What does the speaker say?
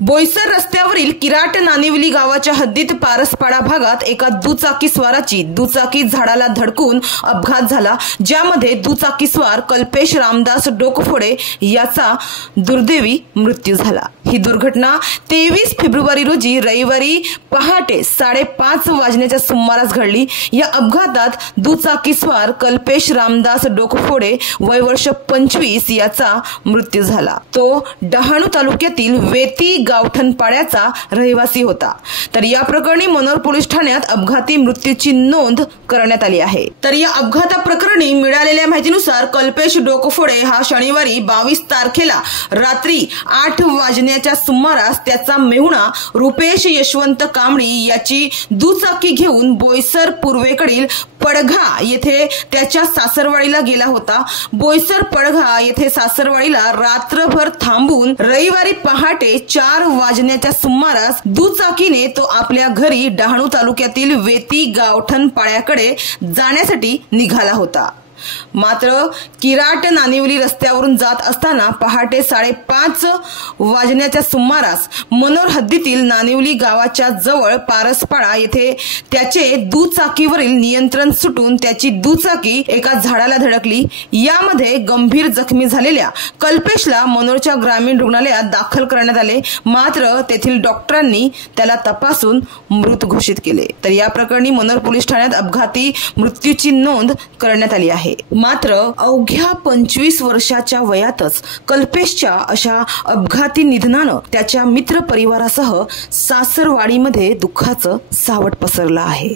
बोईसर रस्त्यावरील किराट नानिवली गावाच्या हद्दीत पारसपाडा भागात एका दुचाकीस्वाराची दुचाकी झाडाला धडकून अपघात झाला, ज्यामध्ये दुचाकीस्वार कल्पेश रामदास डोकफोडे याचा दुर्दैवी मृत्यू झाला। ही दुर्घटना 23 फेब्रुवारी रोजी रविवारी पहाटे 5:30 वाजण्याच्या सुमारास घडली। या अपघातात दुचाकीस्वार कल्पेश रामदास डोकफोडे वय वर्ष 25 याचा मृत्यू झाला। तो डहाणू तालुक्यातील वेती गावठणपाड्याचा रहिवासी होता। तर या प्रकरणी मनोर पोलीस ठाण्यात अपघाती मृत्यूची नोंद करण्यात आली आहे। तर या अपघाताप्रकरणी मिळालेल्या माहितीनुसार कल्पेश डोकफोडे हा शनिवारी 22 तारखेला रात्री 8 वाजण्याच्या सुमारास त्याचा मेहुणा रुपेश यशवंत कांबळी याची दुचाकी घेऊन बोईसर पूर्वेकडील पडघा येथे त्याच्या सासरवाडीला गेला होता। बोईसर पडघा येथे सासरवाडीला रात्रभर थांबून रविवारी पहाटे 4 वाजण्याच्या सुमारास दुचाकीने तो आपल्या घरी डहाणू तालुक्यातील वेती गावठणपाड्याकडे जाण्यासाठी निघाला होता। मात्र किराट नानिवली रस्त्यावरून जात असताना पहाटे 5:30 वाजण्याच्या सुमारास मनोर हद्दीतील नानिवली गावाच्या जवळ पारसपाडा येथे त्याचे दुचाकीवरील नियंत्रण सुटून त्याची दुचाकी एका झाडाला धडकली। यामध्ये गंभीर जखमी झालेल्या कल्पेशला मनोरच्या ग्रामीण रुग्णालयात दाखल करण्यात आले, मात्र तेथील डॉक्टरांनी त्याला तपासून मृत घोषित केले। तर या प्रकरणी मनोर पोलीस ठाण्यात अपघाती मृत्यूची नोंद करण्यात आली आहे। मात्र अवघ्या 25 वर्षाच्या वयातच कल्पेशच्या अशा अपघाती निधनानं त्याच्या मित्र परिवारासह सासरवाडीमध्ये दुःखाचं सावट पसरलं आहे।